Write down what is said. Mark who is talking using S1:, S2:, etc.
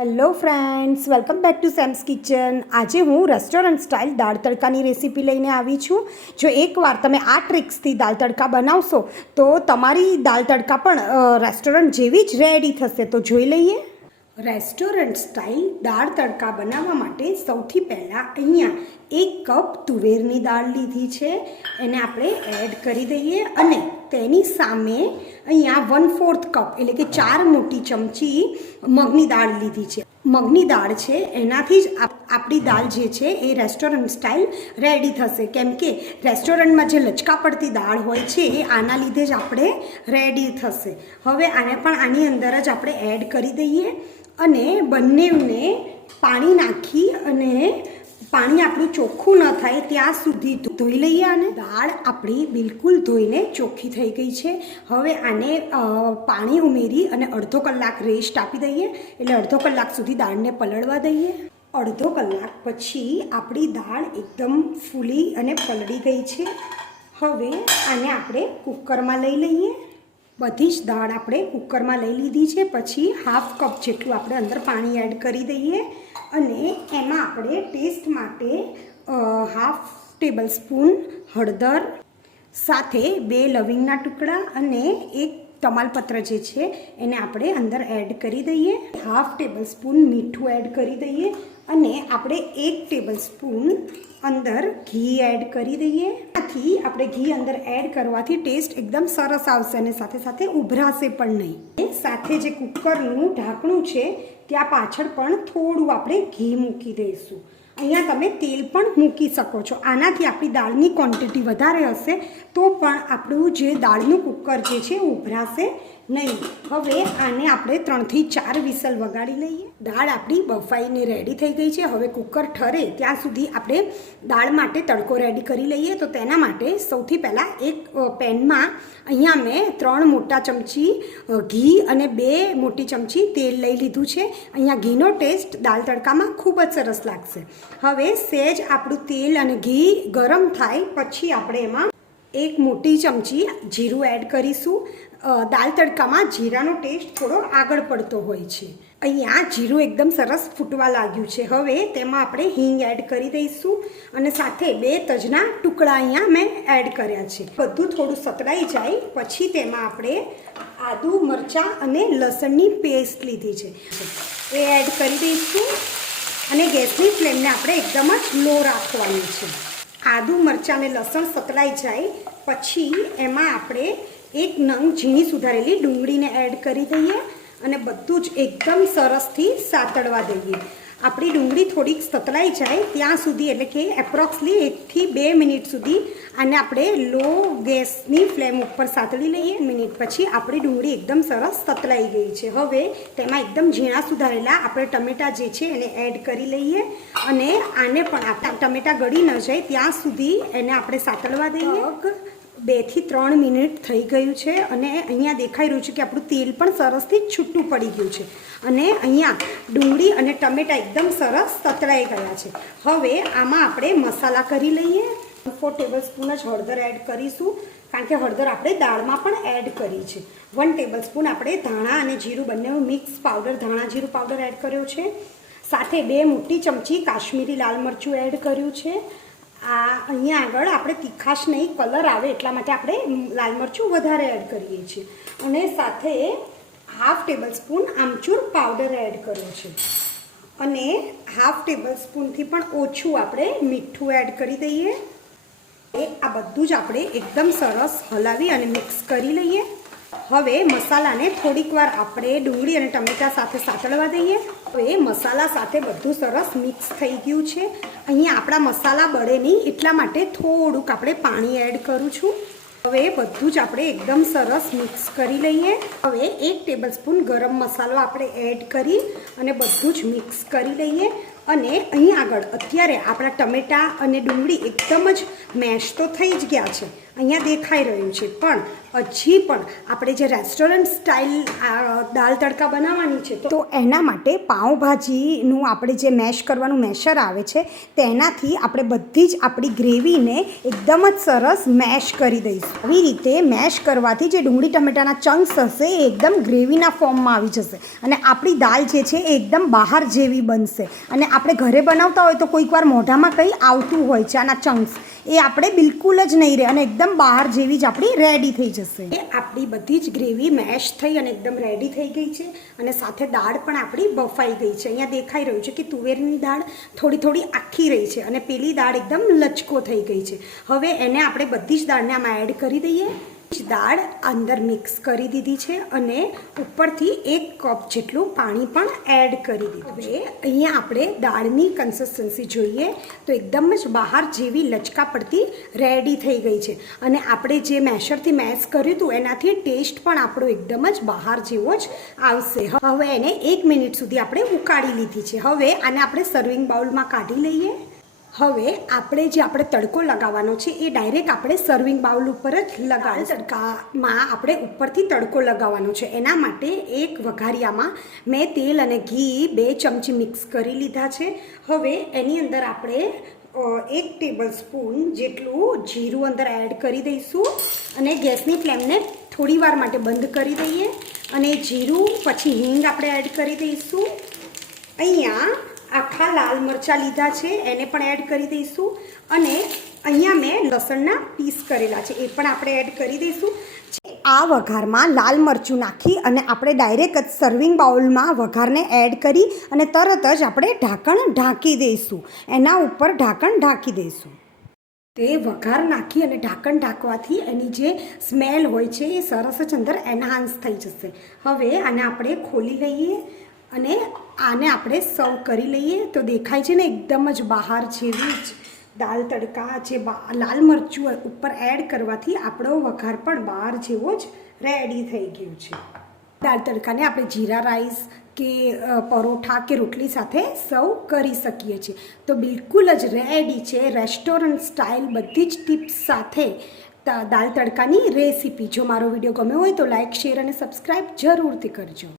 S1: Hello friends welcome back to Sam's kitchen આજે હું restaurant style દાળ તડકાની રેસીપી લઈને આવી છું. જો એકવાર તમે આ ટ્રિક્સથી દાળ તડકા બનાવશો, તો તમારી દાળ તડકા પણ રેસ્ટોરન્ટ જેવી જ રેડી થશે. તો જોઈ લઈએ. રેસ્ટોરન્ટ સ્ટાઇલ દાળ તડકા બનાવવા માટે સૌથી પહેલાં અહીંયા એક કપ તુવેરની દાળ લીધી છે. એને આપણે એડ કરી દઈએ અને તેની સામે અહીંયા વન ફોર્થ કપ એટલે કે ચાર મોટી ચમચી મગની દાળ લીધી છે. મગની દાળ છે, એનાથી જ આપ- આપણી દાળ જે છે એ રેસ્ટોરન્ટ સ્ટાઇલ રેડી થશે. કેમ કે રેસ્ટોરન્ટમાં જે લચકા પડતી દાળ હોય છે એ આના લીધે જ આપણે રેડી થશે. હવે આને પણ આની અંદર જ આપણે એડ કરી દઈએ અને બંનેને પાણી નાખી અને પાણી આપણું ચોખ્ખું ન થાય ત્યાં સુધી ધોઈ લઈએ અને દાળ આપણી બિલકુલ ધોઈને ચોખ્ખી થઈ ગઈ છે. હવે આને પાણી ઉમેરી અને અડધો કલાક રેસ્ટ આપી દઈએ. એટલે અડધો કલાક સુધી દાળને પલળવા દઈએ. અડધો કલાક પછી આપણી દાળ એકદમ ફૂલી અને પલળી ગઈ છે. હવે આને આપણે કુકરમાં લઈ લઈએ. બધી જ દાળ આપણે કુકરમાં લઈ લીધી છે. પછી હાફ કપ જેટલું આપણે અંદર પાણી એડ કરી દઈએ અને એમાં આપણે ટેસ્ટ માટે હાફ ટેબલ સ્પૂન હળદર, સાથે બે લવિંગના ટુકડા અને એક તમાલપત્ર જે છે એને આપણે અંદર એડ કરી દઈએ. હાફ ટેબલ સ્પૂન મીઠું એડ કરી દઈએ અને આપણે એક ટેબલ સ્પૂન અંદર ઘી એડ કરી દઈએ. આથી આપણે ઘી અંદર એડ કરવાથી ટેસ્ટ એકદમ સરસ આવશે અને સાથે સાથે ઉભરાશે પણ નહીં. સાથે જે કુકરનું ઢાંકણું છે, ત્યાં પાછળ પણ થોડું આપણે ઘી મૂકી દઈશું. અહીંયા તમે તેલ પણ મૂકી શકો છો. આનાથી આપણી દાળની ક્વોન્ટિટી વધારે હશે, તો પણ આપણું જે દાળનું કુકર જે છે ઉભરાશે. નહીં. હવે આને આપણે ત્રણથી ચાર વિસલ વગાડી લઈએ. દાળ આપણી બફાઈને રેડી થઈ ગઈ છે. હવે કુકર ઠરે ત્યાં સુધી આપણે દાળ માટે તડકો રેડી કરી લઈએ. તો તેના માટે સૌથી પહેલાં એક પેનમાં અહીંયા મેં ત્રણ મોટા ચમચી ઘી અને બે મોટી ચમચી તેલ લઈ લીધું છે. અહીંયા ઘીનો ટેસ્ટ દાળ તડકામાં ખૂબ જ સરસ લાગશે. હવે સહેજ આપણું તેલ અને ઘી ગરમ થાય પછી આપણે એમાં એક મોટી ચમચી જીરું એડ કરીશું. દાળ તડકામાં જીરાનો ટેસ્ટ થોડો આગળ પડતો હોય છે. અહીંયા જીરું એકદમ સરસ ફૂટવા લાગ્યું છે. હવે તેમાં આપણે હિંગ એડ કરી દઈશું અને સાથે બે તજના ટુકડા અહીંયા મેં એડ કર્યા છે. બધું થોડું સતડાઈ જાય, પછી તેમાં આપણે આદુ, મરચાં અને લસણની પેસ્ટ લીધી છે. એ એડ કરી દઈશું અને ગેસની ફ્લેમને આપણે એકદમ જ લો રાખવાની છે. આદુ, મરચાં અને લસણ સતળાઈ જાય, પછી એમાં આપણે એક નંગ ઝીણી સુધારેલી ડુંગળીને એડ કરી દઈએ અને બધું જ એકદમ સરસથી સાતળવા દઈએ. આપણી ડુંગળી થોડીક સતળાઈ જાય ત્યાં સુધી, એટલે કે એપ્રોક્સલી એકથી બે મિનિટ સુધી, આને આપણે લો ગેસની ફ્લેમ ઉપર સાતળી લઈએ. મિનિટ પછી આપણી ડુંગળી એકદમ સરસ સતળાઈ ગઈ છે. હવે તેમાં એકદમ ઝીણા સુધારેલા આપણે ટમેટા જે છે એને એડ કરી લઈએ અને આને પણ આપણા ટમેટા ગળી ન જાય ત્યાં સુધી એને આપણે સાતળવા દઈએ. બેથી ત્રણ મિનિટ થઈ ગયું છે અને અહીંયા દેખાઈ રહ્યું છે કે આપણું તેલ પણ સરસથી છૂટું પડી ગયું છે. અને અહીંયા ડુંગળી અને ટમેટા એકદમ સરસ સતળાઈ ગયા છે. હવે આમાં આપણે મસાલા કરી લઈએ. ફોર ટેબલ સ્પૂન જ હળદર એડ કરીશું, કારણ કે હળદર આપણે દાળમાં પણ એડ કરી છે. વન ટેબલ સ્પૂન આપણે ધાણા અને જીરું બંને મિક્સ પાવડર ધાણા જીરું પાવડર એડ કર્યો છે. સાથે બે મોટી ચમચી કાશ્મીરી લાલ મરચું એડ કર્યું છે. આ અહીંયા આગળ આપણે તીખાશ નહીં, કલર આવે એટલા માટે આપણે લાલ મરચું વધારે એડ કરીએ છીએ. અને સાથે half tablespoon amchur powder add કર્યો છે. અને હાફ ટેબલ સ્પૂનથી પણ ઓછું આપણે મીઠું એડ કરી દઈએ. એ આ બધું જ આપણે એકદમ સરસ હલાવી અને મિક્સ કરી લઈએ. હવે મસાલાને થોડીક વાર આપણે ડુંગળી અને ટમેટા સાથે સાતળવા દઈએ. હવે મસાલા સાથે બધું સરસ મિક્સ થઈ ગયું છે. અહીંયા આપણા મસાલા બળે નહીં, એટલા માટે થોડુંક આપણે પાણી એડ કરું છું. હવે બધું જ આપણે એકદમ સરસ મિક્સ કરી લઈએ. હવે એક ટેબલ સ્પૂન ગરમ મસાલો આપણે એડ કરી અને બધું જ મિક્સ કરી લઈએ. અને અહીં આગળ, અત્યારે આપણા ટમેટાં અને ડુંગળી એકદમ જ મેશ તો થઈ જ ગયા છે. અહીંયા દેખાઈ રહ્યું છે. પણ હજી પણ આપણે જે રેસ્ટોરન્ટ સ્ટાઇલ દાલ તડકા બનાવવાની છે, તો એના માટે પાઉંભાજીનું આપણે જે મેશ કરવાનું મેશર આવે છે, તેનાથી આપણે બધી જ આપણી ગ્રેવીને એકદમ જ સરસ મેશ કરી દઈશું. આવી રીતે મેશ કરવાથી જે ડુંગળી ટમેટાના ચંક્સ હશે એ એકદમ ગ્રેવીના ફોર્મમાં આવી જશે અને આપણી દાલ જે છે એ એકદમ બહાર જેવી બનશે. અને આપણે ઘરે બનાવતા હોય તો કોઈક વાર મોઢામાં કંઈ આવતું હોય છે, આના ચંક્સ એ આપણે બિલકુલ જ નહીં રહે અને એકદમ બહાર જેવી જ આપણી રેડી થઈ જશે. એ આપણી બધી જ ગ્રેવી મેશ થઈ અને એકદમ રેડી થઈ ગઈ છે અને સાથે દાળ પણ આપણી બફાઈ ગઈ છે. અહીંયા દેખાઈ રહ્યું છે કે તુવેરની દાળ થોડી થોડી આખી રહી છે અને પેલી દાળ એકદમ લચકો થઈ ગઈ છે. હવે એને આપણે બધી જ દાળને આમાં એડ કરી દઈએ. દાળ અંદર મિક્સ કરી દીધી છે અને ઉપરથી એક કપ જેટલું પાણી પણ એડ કરી દીધું હવે અહીંયા આપણે દાળની કન્સિસ્ટન્સી જોઈએ તો એકદમ જ બહાર જેવી લચકા પડતી રેડી થઈ ગઈ છે. અને આપણે જે મેશરથી મેશ કર્યું હતું, એનાથી ટેસ્ટ પણ આપણો એકદમ જ બહાર જેવો જ આવશે. હવે એને એક મિનિટ સુધી આપણે ઉકાળી લીધી છે. હવે આને આપણે સર્વિંગ બાઉલમાં કાઢી લઈએ. હવે આપણે જે આપણે તડકો લગાવવાનો છે એ ડાયરેક્ટ આપણે સર્વિંગ બાઉલ ઉપર જ લગાવી તડકામાં આપણે ઉપરથી તડકો લગાવવાનો છે. એના માટે એક વઘારિયામાં મેં તેલ અને ઘી બે ચમચી મિક્સ કરી લીધા છે. હવે એની અંદર આપણે એક ટેબલ સ્પૂન જેટલું જીરું અંદર એડ કરી દઈશું અને ગેસની ફ્લેમને થોડી વાર માટે બંધ કરી દઈએ. અને જીરું પછી હિંગ આપણે એડ કરી દઈશું. અહીંયા આખા લાલ મરચાં લીધા છે, એને પણ એડ કરી દઈશું. અને અહીંયા મેં લસણના પીસ કરેલા છે, એ પણ આપણે એડ કરી દઈશું. આ વઘારમાં લાલ મરચું નાખી અને આપણે ડાયરેક્ટ જ સર્વિંગ બાઉલમાં વઘારને એડ કરી અને તરત જ આપણે ઢાંકણ ઢાંકી દઈશું. એના ઉપર ઢાંકણ ઢાંકી દઈશું. તે વઘાર નાખી અને ઢાંકણ ઢાંકવાથી એની જે સ્મેલ હોય છે, એ સરસ જ અંદર એનહાન્સ થઈ જશે. હવે આને આપણે ખોલી લઈએ. અને આને આપણે સર્વ કરી લઈએ તો દેખાય છે ને એકદમ જ બહાર જેવી જ દાલ તડકા જે લાલ મરચું ઉપર એડ કરવાથી આપણો વઘાર પણ બહાર જેવો જ રેડી થઈ ગયો છે. દાળ તડકાને આપણે જીરા રાઈસ કે પરોઠા કે રોટલી સાથે સર્વ કરી શકીએ છીએ. તો બિલકુલ જ રેડી છે રેસ્ટોરન્ટ સ્ટાઇલ બધી જ ટિપ્સ સાથે દાલ તડકાની રેસીપી જો મારો વીડિયો ગમ્યો હોય તો લાઇક શેર અને સબસ્ક્રાઈબ જરૂરથી કરજો.